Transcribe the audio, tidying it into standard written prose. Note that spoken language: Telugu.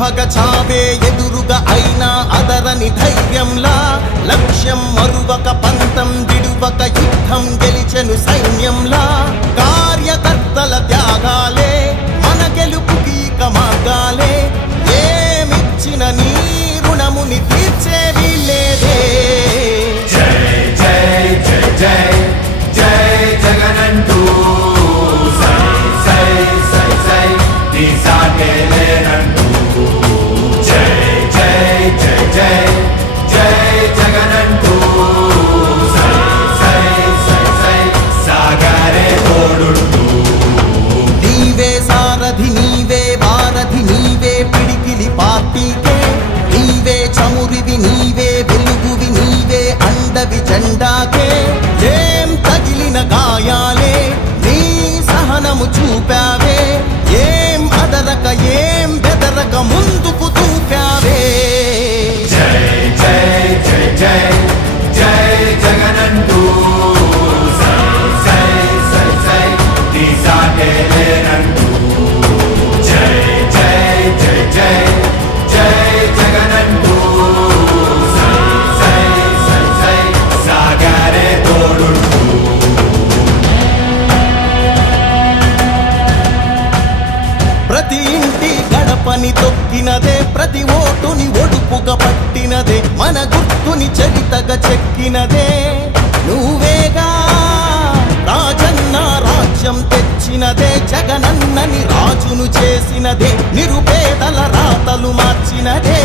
భగ చావే ఎదురుగా అయినా అదరని ధైర్యంలా లక్ష్యం మరువక పంతం విడువక యుద్ధం గెలిచెను సైన్యంలా కార్యకర్తల త్యాగాలే మన గెలుపుకి మార్గాలే ఏమిచ్చిన నీ రుణముని తీర్చేవి లేదే జై జై జై జై జై జగనంటూ సై సై సై సై నీ సాటే లేనంటూ జై జై జై జై జై జగనంటూ సై సై సై సై సాగరే తోడుంటూ నీవే సారథి నీవే వారధి నీవే పిడికిలి పార్టీకే నీవే చమురివి నీవే వెలుగువి నీవే అండవి జెండాకే ఏం తగిలిన గాయాలే నీ సహనము చూపావే ఏం అదరక ఏం బెదరక ముందుకు దూకావే జై జై జై జై జై జగనంటూ సై సై సై సై నీ సాటే లేనంటూ జై జై జై జై జై జగనంటూ సై సై సై సై సాగరే తోడుంటూ ప్రతి ఇంటి గడపని తొక్కినదే ప్రతి ఓటుని ఒడుపుగా పట్టినదే మన గుర్తుని చరితగా చెక్కినదే నువ్వేగా రాజన్న రాజ్యం తెచ్చినదే జగనన్నని రాజును చేసినదే నిరుపేదల రాతలు మార్చినదే